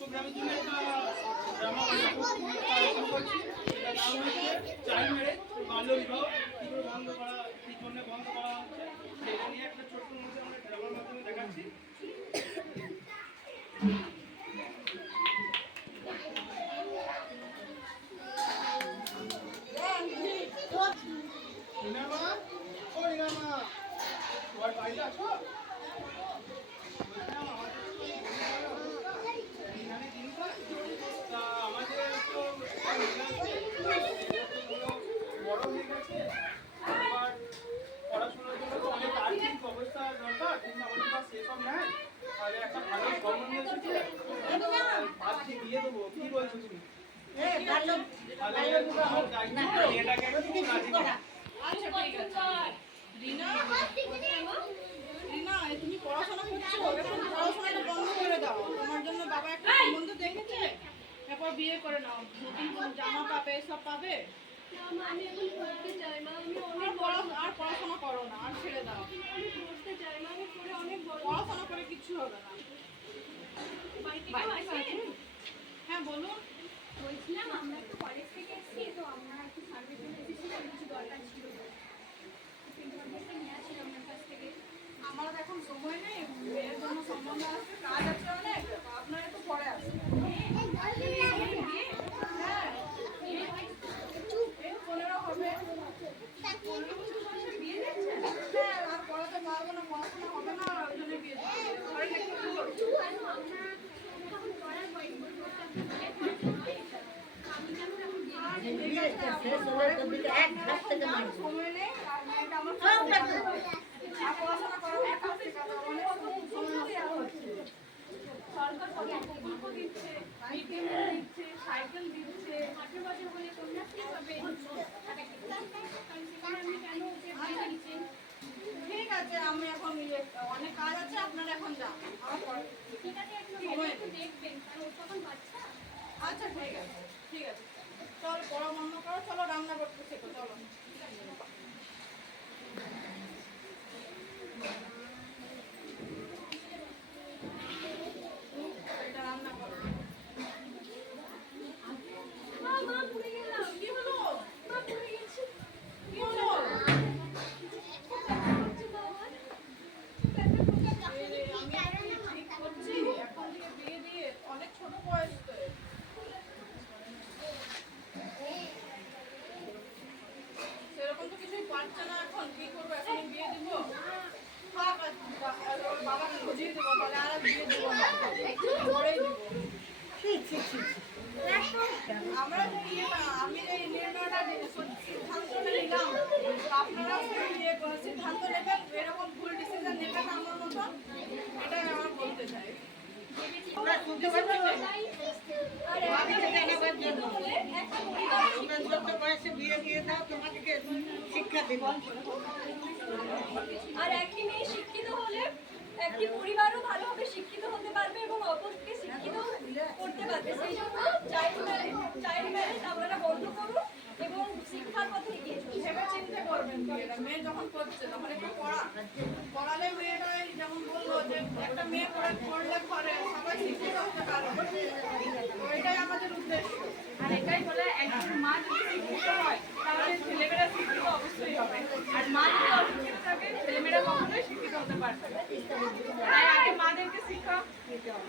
প্রোগ্রামের জন্য একটা ড্রামা করছি, সেটা নাম হচ্ছে চাইল্ড ম্যারেজ, বাল্য বিবাহ কী করে বন্ধ করা, কী জন্য বন্ধ করা হচ্ছে সেটা নিয়ে একটা ছোট্ট মধ্যে আমরা ড্রামার মাধ্যমে দেখাচ্ছি। রিনামা, ও রিনামা, তোমার বাড়িতে আছো? আমাদের তো বড় হয়ে গেছে, এবার পড়াশোনার জন্য তো অনেক আর্থিক অবস্থা দরকার, কিন্তু আমাদের কাছে সেসব নেই। তাহলে একটা ভালো সম্বন্ধ এসেছে, ভাবছি বিয়ে দেবো। কি বলছো তুমি? তুমি পড়াশোনা করছো, পড়াশোনাটা বন্ধ করে দাও। তোমার জন্য বাবা একটা সম্বন্ধ দেখেছে, এরপর বিয়ে করে নাও। নতুন জামা পাবে, সব পাবে। আর পড়াশোনা করো না, আর ছেড়ে দাও। পড়াশোনা করে কিচ্ছু হবে না। হ্যাঁ বলুন। বলছিলাম আমরা একটু কলেজ থেকে এসেছি, তো আমরা একটু সার্ভে করে এসেছিলাম, কিছু দরকার ছিল, নিয়ে আসছিলাম আপনার কাছ থেকে। আমার এখন সময় নেই, মেয়ের জন্য সম্বন্ধ আছে, কাজ আছে অনেক, আপনার একটু পরে আসবে। হ্যাঁ 15 হবে। হ্যাঁ আর পড়াতে পারবো না, পড়াশোনা হবে না, ওই জন্য বিয়ে সময় নেই। আর মেয়েটা আমার পড়াশোনা করার সরকার কত প্রকল্প দিচ্ছে, দিচ্ছে, সাইকেল দিচ্ছে, 18 বছর হলে কন্যাশ্রী পাবে। ঠিক আছে, আমি এখন অনেক কাজ আছে, আপনার এখন যান। ঠিক আছে, একটু দেখবেন, কারণ ওর তখন বাচ্চা। আচ্ছা ঠিক আছে, ঠিক আছে, চলো পড়া বন্ধ করো, চলো রান্না করতে শেখো, চলো। এটা রান্না করো। মা পুড়ে গেলাম। কি হলো? মা পুড়ে গেছি। কি হলো? আমি ঠিক করছি, এখন থেকে বিয়ে দিয়ে অনেক ছোট বয়স তো। সেরকম তো কিছুই পারছে না, এখন কি করবো? এখন বিয়ে দিব, থাক, বাবাকে বুঝিয়ে দেবো, তাহলে আর বিয়ে দেবো না, করেই দিব। আমরা যে আমি যে নির্ণয়টা সিদ্ধান্তটা নিলাম, আপনারাও সিদ্ধান্ত নেবেন, এরকম ভুল ডিসিশন নেবেন না আমার মতো, এটাই আমার বলতে চাই। আর একটি মেয়ে শিক্ষিত হলে একটি পরিবারও ভালোভাবে শিক্ষিত হতে পারবে এবং অপরকে শিক্ষিত করতে পারবে। সেই জন্য চাইল্ড ম্যারেজ আপনারা বন্ধ করুন এবং শিক্ষার পথে এগিয়ে চলুন। সেটা চিন্তা করবেন, মেয়ে যখন করছে তখন একটু পড়ালে মেয়েটাই যেমন বললো যে একটা মেয়ে পড়লে ঘরে সবাই শিক্ষিত হতে পারবে, এটাই আমাদের উদ্দেশ্য। আর এটাই বলে একজন মা যদি শিক্ষিত হয় তাহলে ছেলেমেয়েরা শিক্ষিত অবশ্যই হবে, আর মা যদি অশিক্ষিত থাকে ছেলেমেয়েরা কখনোই শিক্ষিত হতে পারবে না। তাই আগে মাদেরকে শিক্ষা দিতে হবে।